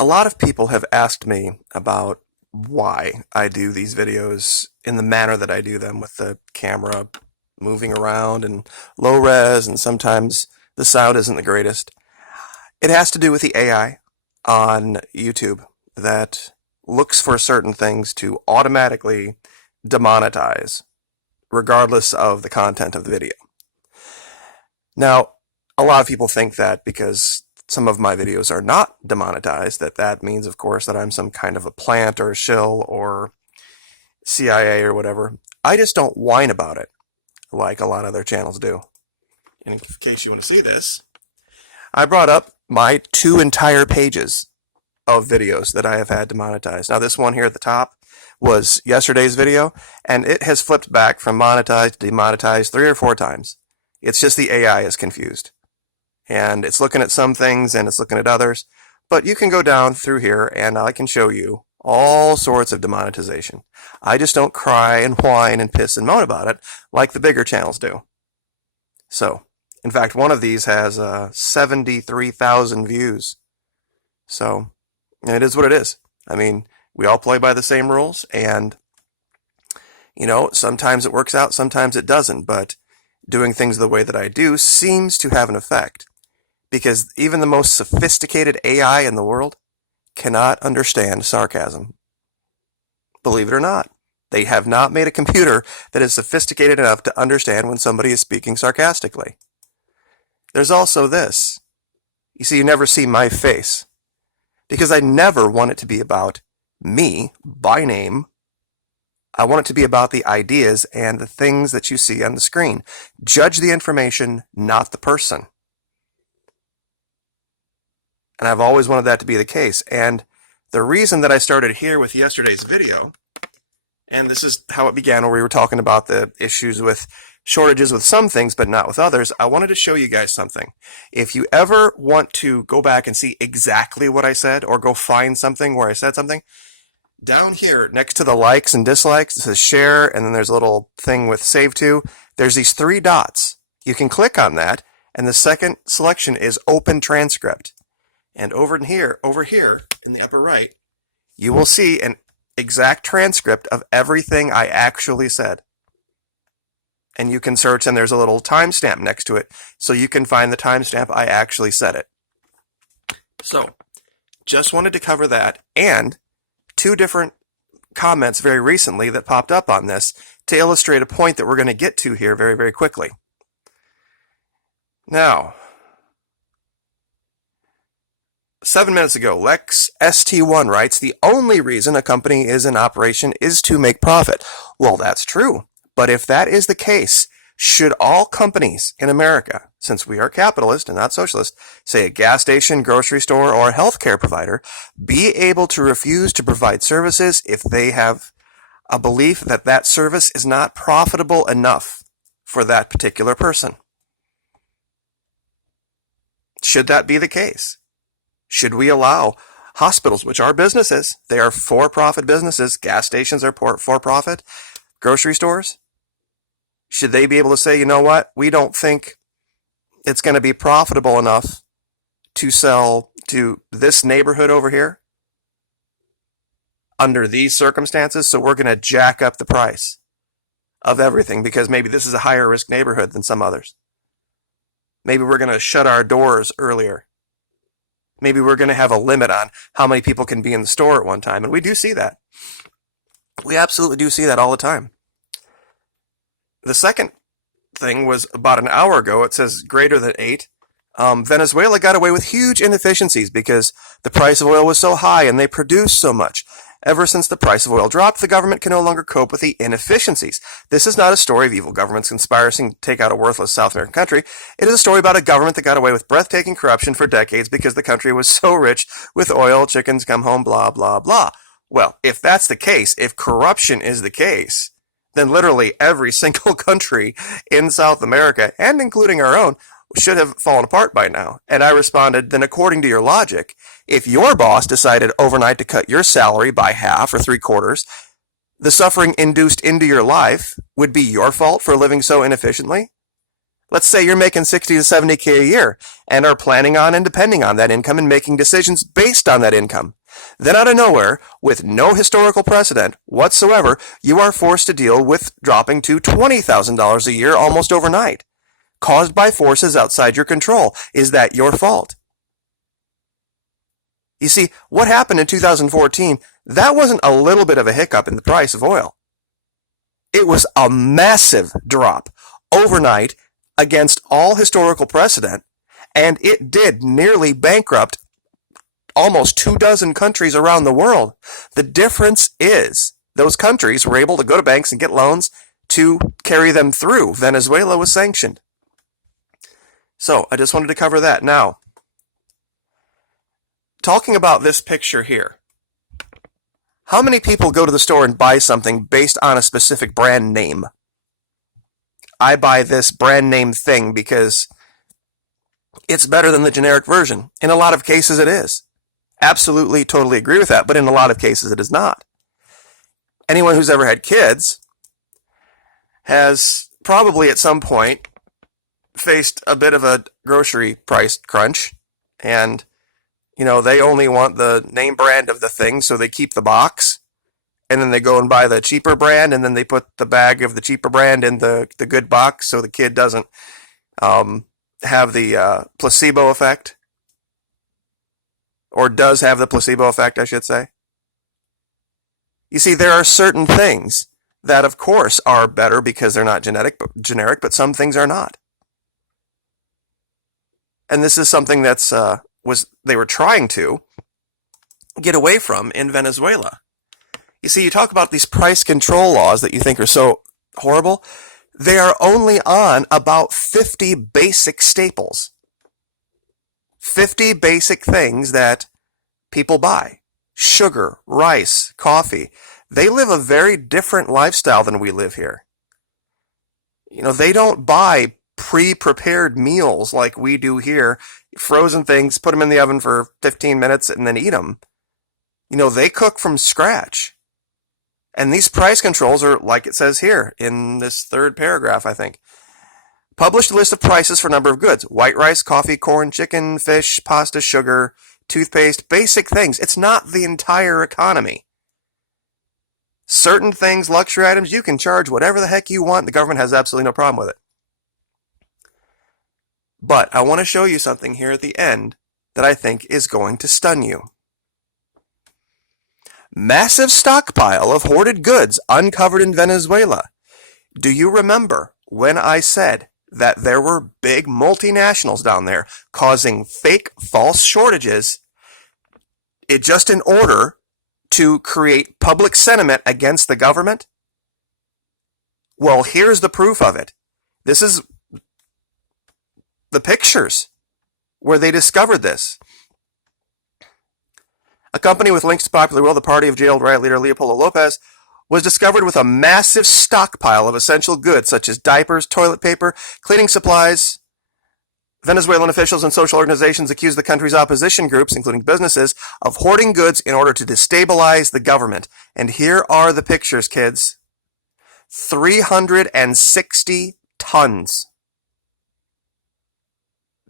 A lot of people have asked me about why I do these videos in the manner that I do them, with the camera moving around and low res, and sometimes the sound isn't the greatest. It has to do with the AI on YouTube that looks for certain things to automatically demonetize, regardless of the content of the video. Now, a lot of people think that because some of my videos are not demonetized, that means, of course, that I'm some kind of a plant or a shill or CIA or whatever. I just don't whine about it like a lot of other channels do. And in case you want to see this, I brought up my 2 entire pages of videos that I have had demonetized. Now, this one here at the top was yesterday's video, and it has flipped back from monetized to demonetized 3 or 4 times. It's just the AI is confused. And it's looking at some things and it's looking at others. But you can go down through here and I can show you all sorts of demonetization. I just don't cry and whine and piss and moan about it like the bigger channels do. So, in fact, one of these has 73,000 views. So, it is what it is. I mean, we all play by the same rules, and, sometimes it works out, sometimes it doesn't, but doing things the way that I do seems to have an effect. Because even the most sophisticated AI in the world cannot understand sarcasm. Believe it or not, they have not made a computer that is sophisticated enough to understand when somebody is speaking sarcastically. There's also this. You see, you never see my face. Because I never want it to be about me, by name. I want it to be about the ideas and the things that you see on the screen. Judge the information, not the person. And I've always wanted that to be the case. And the reason that I started here with yesterday's video, and this is how it began, where we were talking about the issues with shortages with some things but not with others, I wanted to show you guys something. If you ever want to go back and see exactly what I said, or go find something where I said something, down here next to the likes and dislikes, it says share, and then there's a little thing with save to. There's these 3 dots. You can click on that, and the second selection is open transcript. And over here in the upper right, you will see an exact transcript of everything I actually said. And you can search, and there's a little timestamp next to it, so you can find the timestamp I actually said it. So, just wanted to cover that, and 2 different comments very recently that popped up on this to illustrate a point that we're going to get to here very, very quickly. Now, 7 minutes ago, Lex ST1 writes, the only reason a company is in operation is to make profit. Well, that's true. But if that is the case, should all companies in America, since we are capitalist and not socialist, say a gas station, grocery store, or a healthcare provider, be able to refuse to provide services if they have a belief that that service is not profitable enough for that particular person? Should that be the case? Should we allow hospitals, which are businesses, they are for-profit businesses, gas stations are for-profit, grocery stores, should they be able to say, you know what, we don't think it's going to be profitable enough to sell to this neighborhood over here under these circumstances, so we're going to jack up the price of everything because maybe this is a higher risk neighborhood than some others. Maybe we're going to shut our doors earlier. Maybe we're going to have a limit on how many people can be in the store at one time. And we do see that. We absolutely do see that all the time. The second thing was about an hour ago. It says greater than 8. Venezuela got away with huge inefficiencies because the price of oil was so high and they produced so much. Ever since the price of oil dropped, the government can no longer cope with the inefficiencies. This is not a story of evil governments conspiring to take out a worthless South American country. It is a story about a government that got away with breathtaking corruption for decades because the country was so rich with oil, chickens come home, blah, blah, blah. Well, if that's the case, if corruption is the case, then literally every single country in South America, and including our own, should have fallen apart by now. And I responded, then according to your logic, if your boss decided overnight to cut your salary by half or 3/4, the suffering induced into your life would be your fault for living so inefficiently? Let's say you're making 60 to 70K a year and are planning on and depending on that income and making decisions based on that income. Then out of nowhere, with no historical precedent whatsoever, you are forced to deal with dropping to $20,000 a year almost overnight, caused by forces outside your control. Is that your fault? You see, what happened in 2014, that wasn't a little bit of a hiccup in the price of oil. It was a massive drop overnight against all historical precedent, and it did nearly bankrupt almost 24 countries around the world. The difference is those countries were able to go to banks and get loans to carry them through. Venezuela was sanctioned. So I just wanted to cover that. Now, talking about this picture here, how many people go to the store and buy something based on a specific brand name? I buy this brand name thing because it's better than the generic version. In a lot of cases it is. Absolutely, totally agree with that, but in a lot of cases it is not. Anyone who's ever had kids has probably at some point faced a bit of a grocery price crunch, and they only want the name brand of the thing, so they keep the box, and then they go and buy the cheaper brand, and then they put the bag of the cheaper brand in the good box so the kid doesn't have the placebo effect. Or does have the placebo effect, I should say. You see, there are certain things that, of course, are better because they're not generic, but some things are not. And this is something that's they were trying to get away from in Venezuela. You see, you talk about these price control laws that you think are so horrible. They are only on about 50 basic staples. 50 basic things that people buy. Sugar, rice, coffee. They live a very different lifestyle than we live here. They don't buy pre-prepared meals like we do here. Frozen things, put them in the oven for 15 minutes and then eat them. They cook from scratch. And these price controls are, like it says here in this third paragraph, I think. Published a list of prices for a number of goods. White rice, coffee, corn, chicken, fish, pasta, sugar, toothpaste, basic things. It's not the entire economy. Certain things, luxury items, you can charge whatever the heck you want. The government has absolutely no problem with it. But I want to show you something here at the end that I think is going to stun you. Massive stockpile of hoarded goods uncovered in Venezuela. Do you remember when I said that there were big multinationals down there causing fake, false shortages just in order to create public sentiment against the government? Well, here's the proof of it. This is the pictures where they discovered this. A company with links to popular will, the party of jailed riot leader Leopoldo Lopez, was discovered with a massive stockpile of essential goods such as diapers, toilet paper, cleaning supplies. Venezuelan officials and social organizations accuse the country's opposition groups, including businesses, of hoarding goods in order to destabilize the government. And here are the pictures, kids. 360 tons.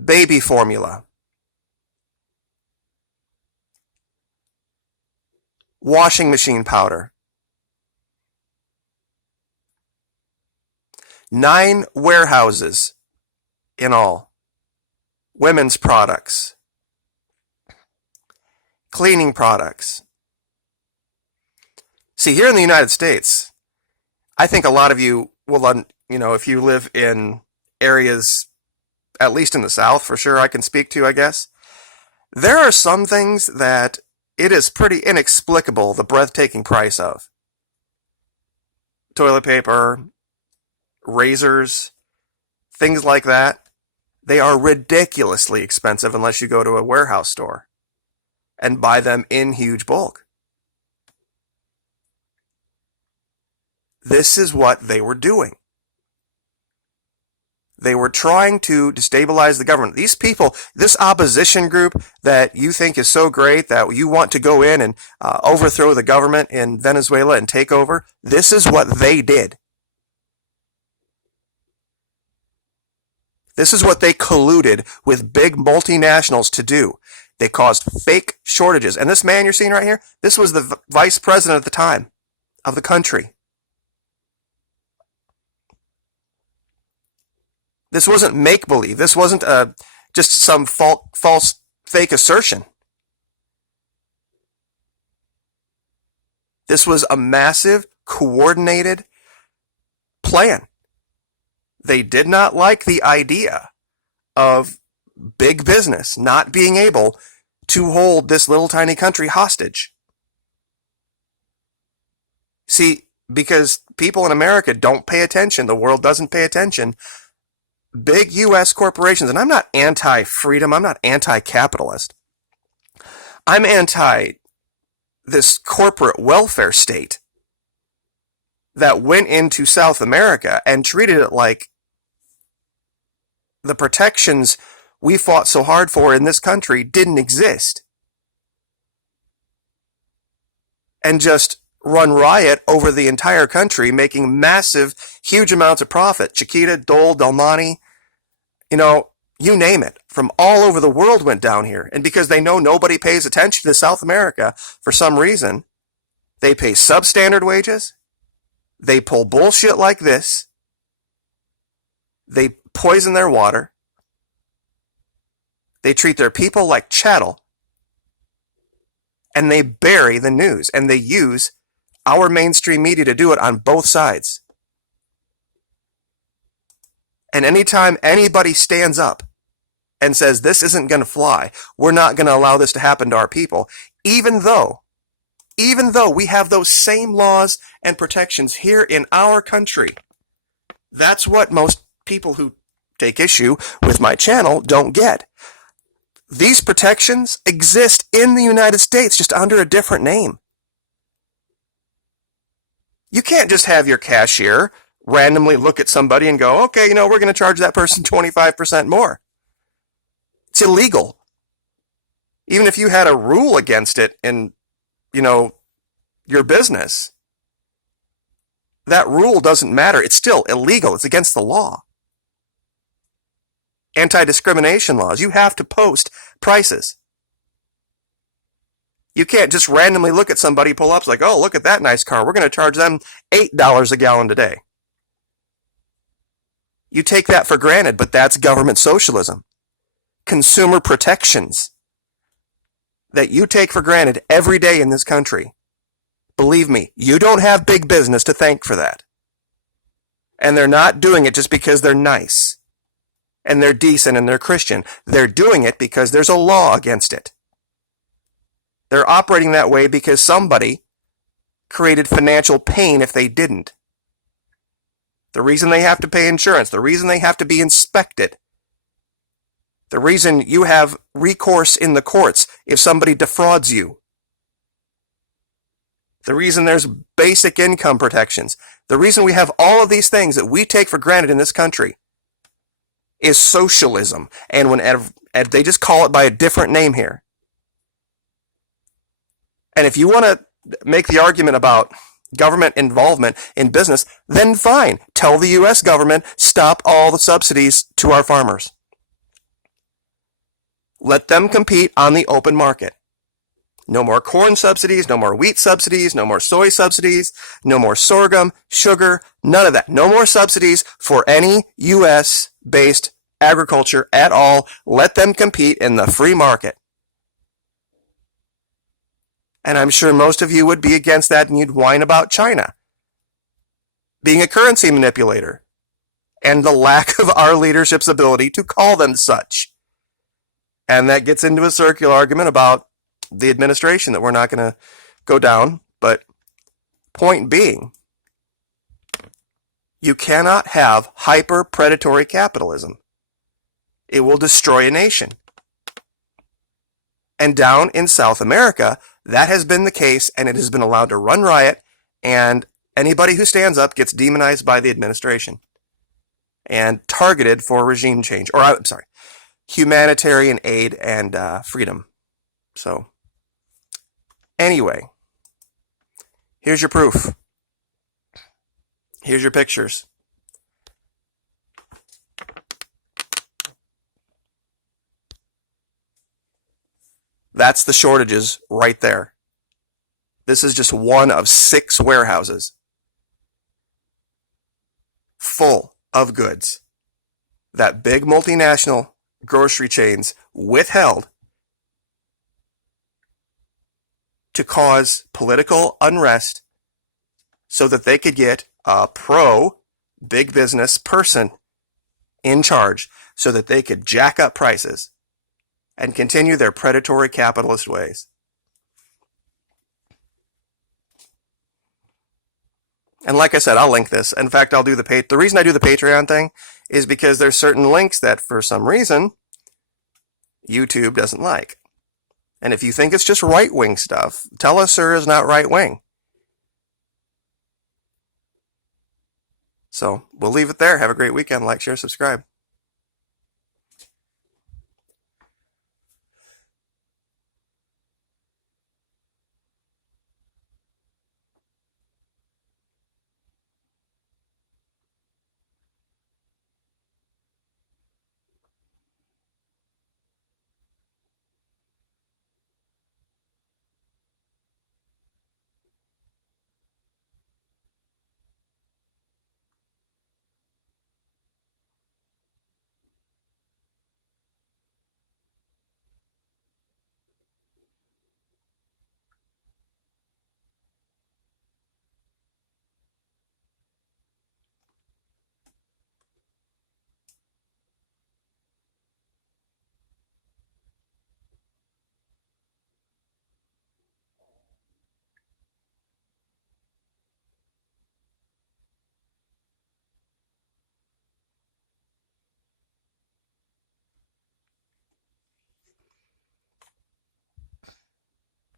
Baby formula. Washing machine powder. 9 warehouses in all. Women's products. Cleaning products. See, here in the United States, I think a lot of you will, if you live in areas, at least in the South for sure, I can speak to, I guess. There are some things that it is pretty inexplicable, the breathtaking price of. Toilet paper, razors, things like that. They are ridiculously expensive unless you go to a warehouse store and buy them in huge bulk. This is what they were doing. They were trying to destabilize the government. These people, this opposition group that you think is so great that you want to go in and overthrow the government in Venezuela and take over, this is what they did. This is what they colluded with big multinationals to do. They caused fake shortages. And this man you're seeing right here, this was the vice president at the time of the country. This wasn't make-believe. This wasn't just some false, fake assertion. This was a massive, coordinated plan. They did not like the idea of big business not being able to hold this little tiny country hostage. See, because people in America don't pay attention, the world doesn't pay attention, big U.S. corporations, and I'm not anti-freedom, I'm not anti-capitalist, I'm anti this corporate welfare state that went into South America and treated it like the protections we fought so hard for in this country didn't exist. And just run riot over the entire country, making massive, huge amounts of profit. Chiquita, Dole, Del Monte, you name it, from all over the world went down here. And because they know nobody pays attention to South America for some reason, they pay substandard wages, they pull bullshit like this, they poison their water, they treat their people like chattel, and they bury the news, and they use our mainstream media to do it on both sides. And anytime anybody stands up and says this isn't going to fly, we're not going to allow this to happen to our people, even though we have those same laws and protections here in our country. That's what most people who take issue with my channel don't get. These protections exist in the United States, just under a different name. You can't just have your cashier randomly look at somebody and go, okay, we're going to charge that person 25% more. It's illegal. Even if you had a rule against it in, your business, that rule doesn't matter. It's still illegal. It's against the law. Anti-discrimination laws. You have to post prices. You can't just randomly look at somebody, pull up, like, oh, look at that nice car. We're going to charge them $8 a gallon today. You take that for granted, but that's government socialism. Consumer protections that you take for granted every day in this country. Believe me, you don't have big business to thank for that. And they're not doing it just because they're nice and they're decent and they're Christian. They're doing it because there's a law against it. They're operating that way because somebody created financial pain if they didn't. The reason they have to pay insurance, the reason they have to be inspected, the reason you have recourse in the courts if somebody defrauds you, the reason there's basic income protections, the reason we have all of these things that we take for granted in this country is socialism. And they just call it by a different name here. And if you want to make the argument about government involvement in business, then fine. Tell the U.S. government, stop all the subsidies to our farmers. Let them compete on the open market. No more corn subsidies, no more wheat subsidies, no more soy subsidies, no more sorghum, sugar, none of that. No more subsidies for any U.S.-based agriculture at all. Let them compete in the free market. And I'm sure most of you would be against that, and you'd whine about China being a currency manipulator and the lack of our leadership's ability to call them such. And that gets into a circular argument about the administration that we're not going to go down. But point being, you cannot have hyper-predatory capitalism. It will destroy a nation. And down in South America, that has been the case, and it has been allowed to run riot, and anybody who stands up gets demonized by the administration and targeted for regime change, or I'm sorry, humanitarian aid and freedom. So, anyway, here's your proof. Here's your pictures. That's the shortages right there. This is just one of 6 warehouses full of goods that big multinational grocery chains withheld to cause political unrest so that they could get a pro big business person in charge so that they could jack up prices and continue their predatory capitalist ways. And like I said, I'll link this. In fact, I'll do the reason I do the Patreon thing is because there's certain links that for some reason YouTube doesn't like. And if you think it's just right-wing stuff, TELE-SUR is not right-wing. So we'll leave it there. Have a great weekend. Like, share, subscribe.